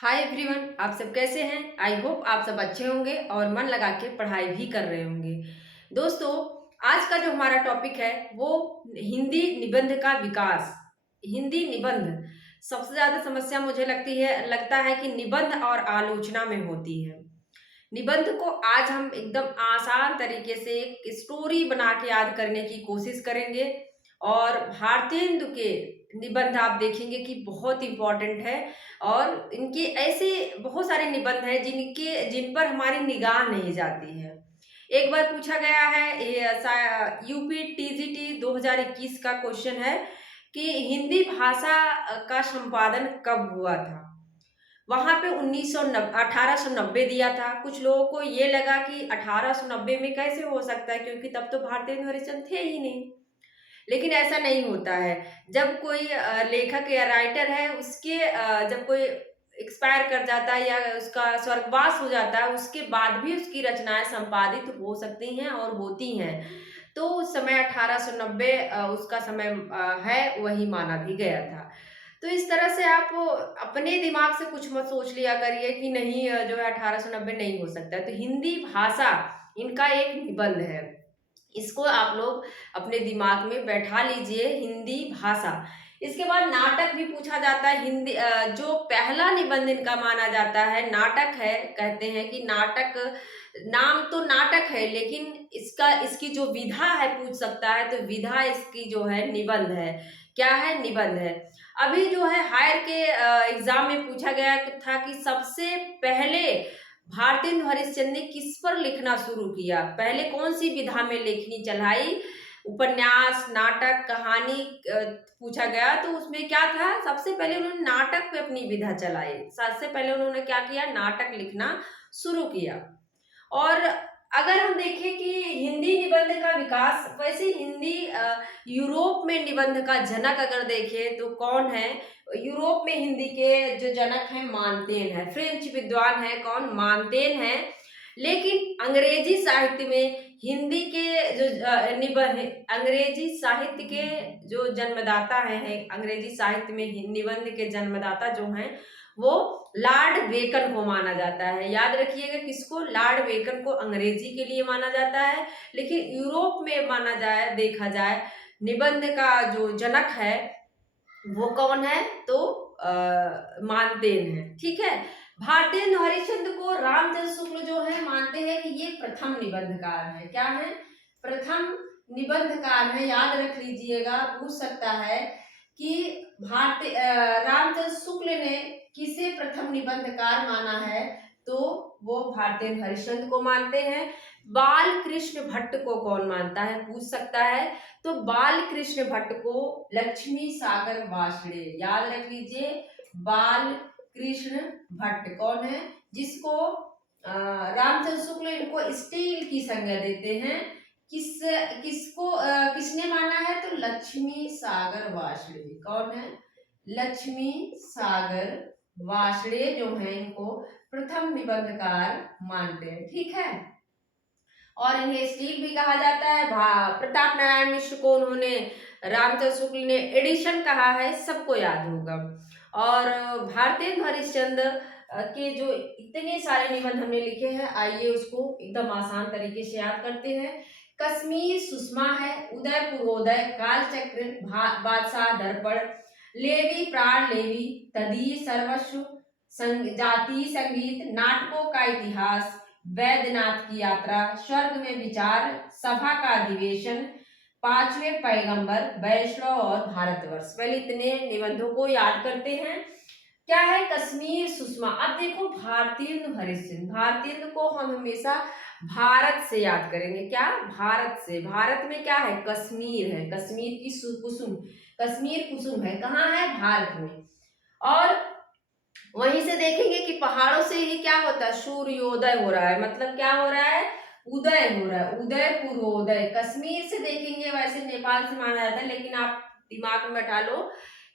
Hi everyone, आप सब कैसे हैं। आई होप आप सब अच्छे होंगे और मन लगा के पढ़ाई भी कर रहे होंगे। दोस्तों, आज का जो हमारा टॉपिक है वो हिंदी निबंध का विकास। हिंदी निबंध सबसे ज्यादा समस्या मुझे लगता है कि निबंध और आलोचना में होती है। निबंध को आज हम एकदम आसान तरीके से एक स्टोरी बना के याद करने की कोशिश करेंगे। और भारतेंदु के निबंध आप देखेंगे कि बहुत इंपॉर्टेंट है। और इनके ऐसे बहुत सारे निबंध हैं जिन पर हमारी निगाह नहीं जाती है। एक बार पूछा गया है, यूपी टीजीटी 2021 का क्वेश्चन है कि हिंदी भाषा का संपादन कब हुआ था। वहां पे 1890 दिया था। कुछ लोगों को ये लगा कि 1890 में कैसे हो सकता है, क्योंकि तब तो भारतेंदु हरिश्चंद्र थे ही नहीं। लेकिन ऐसा नहीं होता है। जब कोई लेखक या राइटर है, जब कोई एक्सपायर कर जाता है या उसका स्वर्गवास हो जाता है, उसके बाद भी उसकी रचनाएं संपादित हो सकती हैं और होती हैं। तो उस समय 1890 उसका समय है, वही माना भी गया था। तो इस तरह से आप अपने दिमाग से कुछ मत सोच लिया करिए कि नहीं, जो है 1890 नहीं हो सकता है। तो हिंदी भाषा इनका एक निबंध है। इसको आप लोग अपने दिमाग में बैठा लीजिए, हिंदी भाषा। इसके बाद नाटक भी पूछा जाता है। जो पहला निबंध इनका माना जाता है नाटक है। कहते हैं कि नाटक, नाम तो नाटक है, लेकिन इसकी जो विधा है, पूछ सकता है तो विधा इसकी जो है निबंध है। क्या है? निबंध है। अभी जो है हायर के एग्जाम में पूछा गया था कि सबसे पहले भारतेंदु हरिश्चंद्र ने किस पर लिखना शुरू किया, पहले कौन सी विधा में लेखनी चलाई। उपन्यास, नाटक, कहानी पूछा गया। तो उसमें क्या था, सबसे पहले उन्होंने नाटक पे अपनी विधा चलाई। सबसे पहले उन्होंने क्या किया, नाटक लिखना शुरू किया। और अगर हम देखें कि हिंदी निबंध का विकास, वैसे हिंदी यूरोप में निबंध का जनक अगर देखें तो कौन है। यूरोप में हिंदी के जो जनक हैं मानतेन है। फ्रेंच विद्वान है कौन, मानतेन है। लेकिन अंग्रेजी साहित्य में हिंदी के जो निबंध, अंग्रेजी साहित्य के जो जन्मदाता हैं, अंग्रेजी साहित्य में निबंध के जन्मदाता जो हैं वो लॉर्ड बेकन को माना जाता है। याद रखिएगा किसको, लॉर्ड बेकन को अंग्रेजी के लिए माना जाता है। लेकिन यूरोप में देखा जाए निबंध का जो जनक है वो कौन है, तो मानतेन है। ठीक है। भारतेंदु हरिश्चंद्र को रामचंद्र शुक्ल जो है मानते हैं कि ये प्रथम निबंधकार है। क्या है? प्रथम निबंधकार है। याद रख लीजिएगा, पूछ सकता है कि रामचंद्र शुक्ल ने किसे प्रथम निबंधकार माना है, तो वो भारतेंदु हरिश्चंद्र को मानते हैं। बाल कृष्ण भट्ट को कौन मानता है, पूछ सकता है। तो बाल कृष्ण भट्ट को लक्ष्मी सागर वार्ष्णेय, याद रख लीजिए। बाल कृष्ण भट्ट कौन है, जिसको रामचंद्र शुक्ल इनको स्टील की संज्ञा देते हैं। किसने माना है, तो लक्ष्मी सागर वार्ष्णेय। कौन है? लक्ष्मी सागर वार्ष्णेय जो है इनको प्रथम निबंधकार मानते हैं। ठीक है। और इन्हें स्टील भी कहा जाता है। प्रताप नारायण मिश्र को उन्होंने, रामचंद्र शुक्ल ने एडिशन कहा है, सबको याद होगा। और भारतेंदु हरिश्चंद्र के जो इतने सारे निबंध हमने लिखे हैं, आइए उसको एकदम आसान तरीके से याद करते हैं। कश्मीर सुषमा है, उदय पूर्वोदय, कालचक्र, बादशाह दर्पण, लेवी प्राण लेवी, तदीय सर्वस्व, जाति संगीत, नाटकों का इतिहास, वैद्यनाथ की यात्रा, स्वर्ग में विचार, सभा का अधिवेशन, पांचवें पैगंबर, वैष्णव और भारतवर्ष। पहले इतने निबंधों को याद करते हैं। क्या है? कश्मीर सुषमा। अब देखो भारतेंदु हरिश्चंद्र, भारतेंदु को हम हमेशा भारत से याद करेंगे। क्या? भारत से। भारत में क्या है? कश्मीर है। कश्मीर की कुसुम, कश्मीर कुसुम है। कहाँ है? भारत में। और वहीं से देखेंगे कि पहाड़ों से ही क्या होता है, सूर्योदय हो रहा है। मतलब क्या हो रहा है? उदय हो रहा है। उदय पूर्वोदय। कश्मीर से देखेंगे, वैसे नेपाल से माना जाता है, लेकिन आप दिमाग में बैठा लो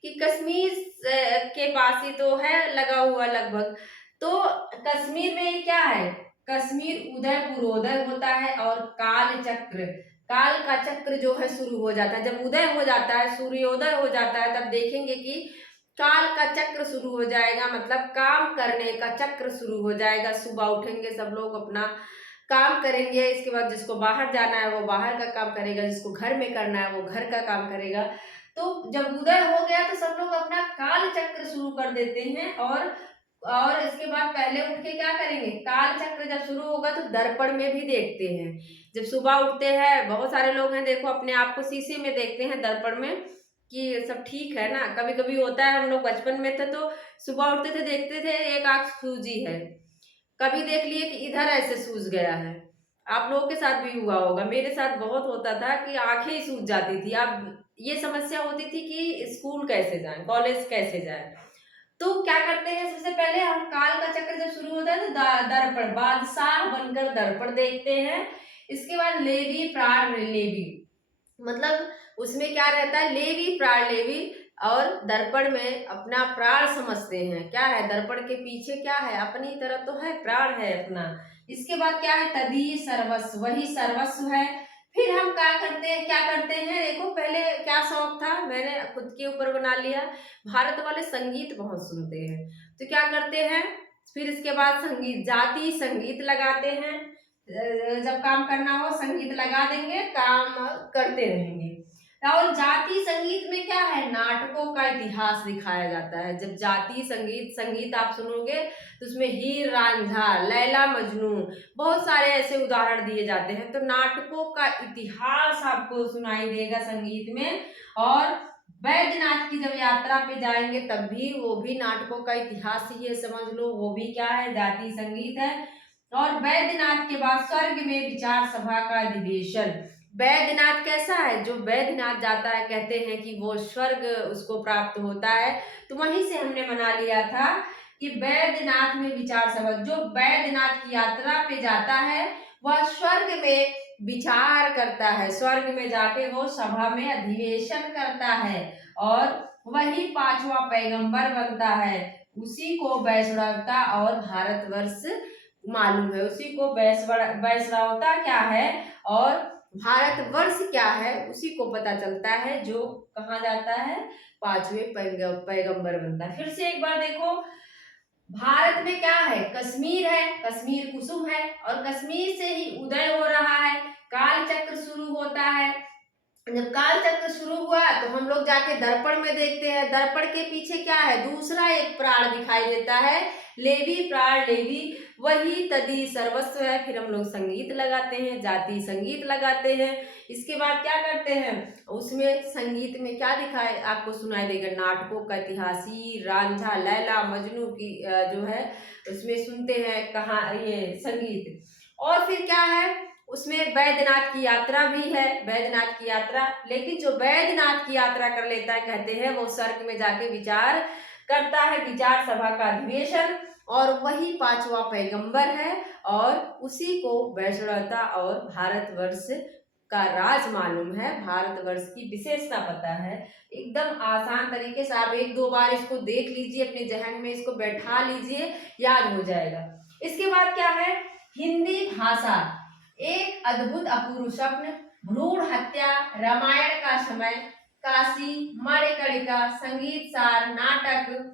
कि कश्मीर के पास ही तो है लगा हुआ लगभग। तो कश्मीर में ये क्या है? कश्मीर उदय पूर्वोदय होता है। और काल चक्र, काल का चक्र जो है शुरू हो जाता है जब उदय हो जाता है, सूर्योदय हो जाता है। तब देखेंगे कि काल का चक्र शुरू हो जाएगा, मतलब काम करने का चक्र शुरू हो जाएगा। सुबह उठेंगे सब लोग, अपना काम करेंगे, इसके बाद जिसको बाहर जाना है वो बाहर का काम करेगा, जिसको घर में करना है वो घर का काम करेगा। तो जब उदय हो गया तो सब लोग अपना काल चक्र शुरू कर देते हैं, और इसके बाद पहले उठ के क्या करेंगे, काल चक्र जब शुरू होगा तो दर्पण में भी देखते हैं। जब सुबह उठते हैं, बहुत सारे लोग हैं देखो अपने आप को शीशे में देखते हैं, दर्पण में, कि सब ठीक है ना। कभी कभी होता है, हम लोग बचपन में थे तो सुबह उठते थे, देखते थे एक आंख सूजी है, कभी देख लिए कि इधर ऐसे सूज गया है। आप लोगों के साथ भी हुआ होगा, मेरे साथ बहुत होता था कि आंखें ही सूज जाती थी। अब ये समस्या होती थी कि स्कूल कैसे जाएं, कॉलेज कैसे जाएं। तो क्या करते हैं, सबसे पहले हम काल का चक्र जब शुरू होता है तो दर्पण, बादशाह बनकर दर्पण देखते हैं। इसके बाद लेवी प्राण लेवी, मतलब उसमें क्या रहता है, लेवी प्राण लेवी, और दर्पण में अपना प्राण समझते हैं। क्या है दर्पण के पीछे, क्या है, अपनी तरह तो है, प्राण है अपना। इसके बाद क्या है, तदी सर्वस्व, वही सर्वस्व है। फिर हम क्या करते हैं, देखो पहले क्या शौक था, मैंने खुद के ऊपर बना लिया। भारत वाले संगीत बहुत सुनते हैं, तो क्या करते हैं, फिर इसके बाद संगीत, जाति संगीत लगाते हैं। जब काम करना हो संगीत लगा देंगे, काम करते रहेंगे। और जाति संगीत में क्या है, नाटकों का इतिहास दिखाया जाता है। जब जाति संगीत संगीत आप सुनोगे तो उसमें हीर रांझा, लैला मजनू, बहुत सारे ऐसे उदाहरण दिए जाते हैं। तो नाटकों का इतिहास आपको सुनाई देगा संगीत में। और बैद्यनाथ की जब यात्रा पे जाएंगे तब भी वो भी नाटकों का इतिहास ही है, समझ लो, वो भी क्या है, जाति संगीत है। और बैद्यनाथ के बाद स्वर्ग में विचार सभा का अधिवेशन। बैद्यनाथ कैसा है, जो बैद्यनाथ जाता है कहते हैं कि वो स्वर्ग उसको प्राप्त होता है। तो वहीं से हमने बना लिया था कि बैद्यनाथ में विचार सभा, जो बैद्यनाथ की यात्रा पे जाता है वह स्वर्ग में विचार करता है, स्वर्ग में जाके वो सभा में अधिवेशन करता है, और वही पांचवा पैगंबर बनता है। उसी को वैष्णवता और भारतवर्ष मालूम है, उसी को वैष्णवता क्या है और भारतवर्ष क्या है उसी को पता चलता है, जो कहाँ जाता है, पांचवें पैगंबर बनता है। फिर से एक बार देखो, भारत में क्या है, कश्मीर है, कश्मीर कुसुम है, और कश्मीर से ही उदय हो रहा है, काल चक्र शुरू होता है। जब काल चक्र शुरू हुआ तो हम लोग जाके दर्पण में देखते हैं, दर्पण के पीछे क्या है, दूसरा एक प्राण दिखाई देता है, लेवी प्राण लेवी, वही तदी सर्वस्व है। फिर हम लोग संगीत लगाते हैं, जाति संगीत लगाते हैं। इसके बाद क्या करते हैं, उसमें संगीत में क्या दिखाए आपको सुनाई देगा, नाटकों का इतिहास, रांझा लैला मजनू की जो है उसमें सुनते हैं कहाँ ये संगीत। और फिर क्या है, उसमें बैद्यनाथ की यात्रा भी है, बैद्यनाथ की यात्रा। लेकिन जो बैद्यनाथ की यात्रा कर लेता है कहते हैं वो स्वर्ग में जाके विचार करता है, विचार सभा का अधिवेशन, और वही पांचवा पैगंबर है, और उसी को वैष्णवता और भारतवर्ष का राज मालूम है, भारतवर्ष की विशेषता पता है। एकदम आसान तरीके से आप एक दो बार इसको देख लीजिए, अपने जहन में इसको बैठा लीजिए, याद हो जाएगा। इसके बाद क्या है, हिंदी भाषा, एक अद्भुत अपूर्व स्वप्न, भ्रूण हत्या, रामायण का समय, काशी, मणिकर्णिका, संगीत सार, नाटक,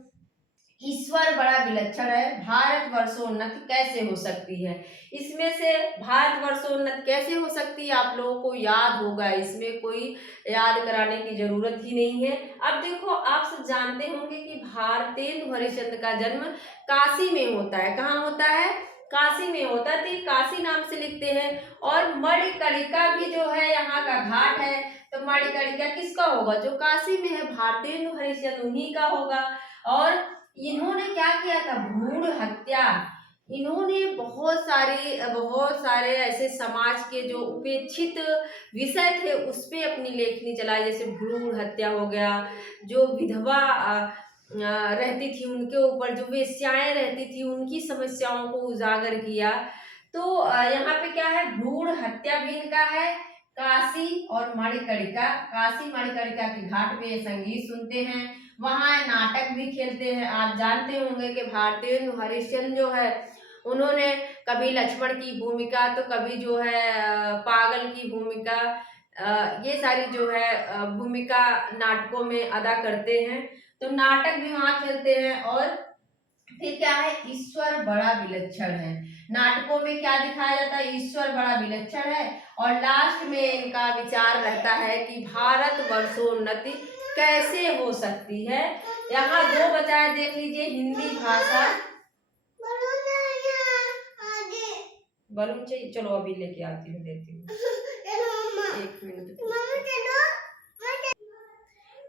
ईश्वर बड़ा विलक्षण है, भारत वर्षोन्नत कैसे हो सकती है। इसमें से भारत वर्षोन्नत कैसे हो सकती है आप लोगों को याद होगा, इसमें कोई याद कराने की जरूरत ही नहीं है। अब देखो, आप सब जानते होंगे कि भारतेंदु हरिश्चंद्र का जन्म काशी में होता है। कहाँ होता है, काशी में होता है, तो ये काशी नाम से लिखते हैं। और मणिकर्णिका भी जो है यहाँ का घाट है, तो मणिकर्णिका किसका होगा, जो काशी में है, भारतेंदु हरिश्चंद्र उन्हीं का होगा। और इन्होंने क्या किया था, भ्रूण हत्या, इन्होंने बहुत सारे ऐसे समाज के जो उपेक्षित विषय थे उस पे अपनी लेखनी चलाई, जैसे भ्रूण हत्या हो गया, जो विधवा रहती थी उनके ऊपर, जो वेश्याएं रहती थी उनकी समस्याओं को उजागर किया। तो यहाँ पे क्या है, भ्रूण हत्या भी इनका है। काशी और मणिकर्णिका, काशी मणिकर्णिका के घाट पे संगीत सुनते हैं, वहां नाटक भी खेलते हैं। आप जानते होंगे कि भारतेंदु हरिश्चंद्र जो है उन्होंने कभी लक्ष्मण की भूमिका, तो कभी जो है पागल की भूमिका, ये सारी जो है भूमिका नाटकों में अदा करते हैं। तो नाटक भी वहां खेलते हैं। और फिर क्या है, ईश्वर बड़ा विलक्षण है। नाटकों में क्या दिखाया जाता है, ईश्वर बड़ा विलक्षण है। और लास्ट में इनका विचार रहता है कि भारत वर्षोन्नति कैसे हो सकती है। यहाँ दो बचा है, देख लीजिए, हिंदी भाषा। बलून चाहिए, चलो अभी लेके आती हूँ, देती हूँ, एक मिनट।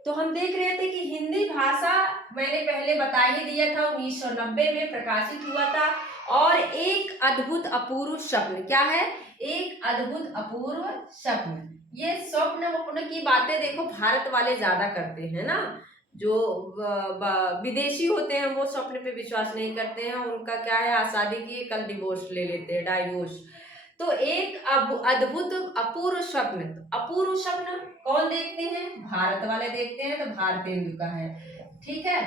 तो हम देख रहे थे कि हिंदी भाषा मैंने पहले बता ही दिया था, 1990 में प्रकाशित हुआ था। और एक अद्भुत अपूर्व स्वप्न, क्या है, एक अद्भुत अपूर्व स्वप्न। ये स्वप्न की बातें देखो भारत वाले ज्यादा करते हैं ना, जो विदेशी होते हैं वो स्वप्न पे विश्वास नहीं करते हैं। उनका क्या है, आज शादी किए कल डिवोर्स ले लेते हैं, डाइवोर्स। तो एक अद्भुत अपूर्व स्वप्न, तो अपूर्व स्वप्न कौन देखते हैं, भारत वाले देखते हैं, तो भारतेंदु का है। ठीक है,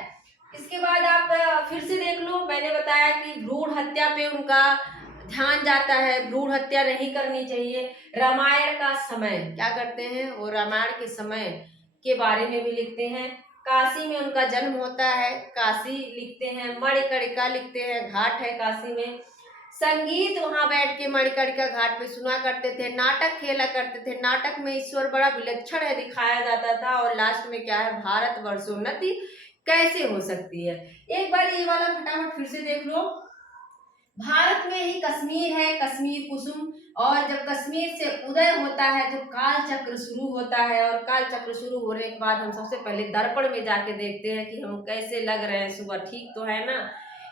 इसके बाद आप फिर से देख लो, मैंने बताया कि भ्रूण हत्या पे उनका ध्यान जाता है, भ्रूण हत्या नहीं करनी चाहिए। रामायण का समय क्या करते हैं, वो रामायण के समय के बारे में भी लिखते हैं। काशी में उनका जन्म होता है, काशी लिखते हैं, मणिकर्णिका लिखते हैं, घाट है काशी में। संगीत वहां बैठ के मणिकर्णिका घाट पे सुना करते थे, नाटक खेला करते थे, नाटक में ईश्वर बड़ा विलक्षण है दिखाया जाता था। और लास्ट में क्या है, भारत वर्षोन्नति कैसे हो सकती है। एक बार ये वाला फटाफट फिर से देख लो। भारत में ही कश्मीर है, कश्मीर कुसुम। और जब कश्मीर से उदय होता है तो काल चक्र शुरू होता है। और काल चक्र शुरू होने के बाद हम सबसे पहले दर्पण में जाके देखते हैं कि हम कैसे लग रहे हैं, सुबह ठीक तो है ना।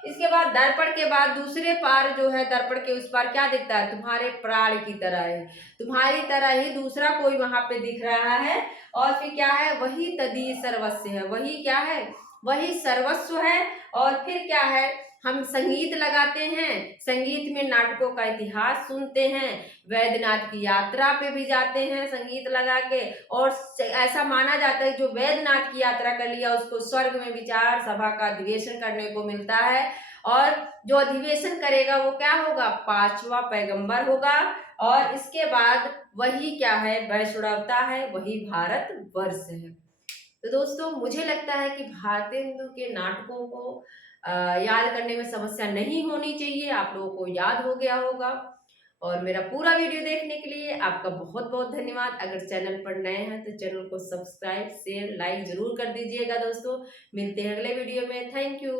इसके बाद दर्पण के बाद दूसरे पार जो है, दर्पण के उस पार क्या दिखता है, तुम्हारे प्राण की तरह है, तुम्हारी तरह ही दूसरा कोई वहां पे दिख रहा है। और फिर क्या है, वही तदीय सर्वस्व है, वही क्या है, वही सर्वस्व है। और फिर क्या है, हम संगीत लगाते हैं, संगीत में नाटकों का इतिहास सुनते हैं, वैद्यनाथ की यात्रा पे भी जाते हैं संगीत लगा के। और ऐसा माना जाता है जो वैद्यनाथ की यात्रा कर लिया उसको स्वर्ग में विचार सभा का अधिवेशन करने को मिलता है। और जो अधिवेशन करेगा वो क्या होगा, 5वां पैगंबर होगा। और इसके बाद वही क्या है, वैष्णवता है, वही भारत वर्ष है। तो दोस्तों मुझे लगता है कि भारतेंदु के नाटकों को याद करने में समस्या नहीं होनी चाहिए, आप लोगों को याद हो गया होगा। और मेरा पूरा वीडियो देखने के लिए आपका बहुत बहुत धन्यवाद। अगर चैनल पर नए हैं तो चैनल को सब्सक्राइब शेयर लाइक जरूर कर दीजिएगा दोस्तों। मिलते हैं अगले वीडियो में, थैंक यू।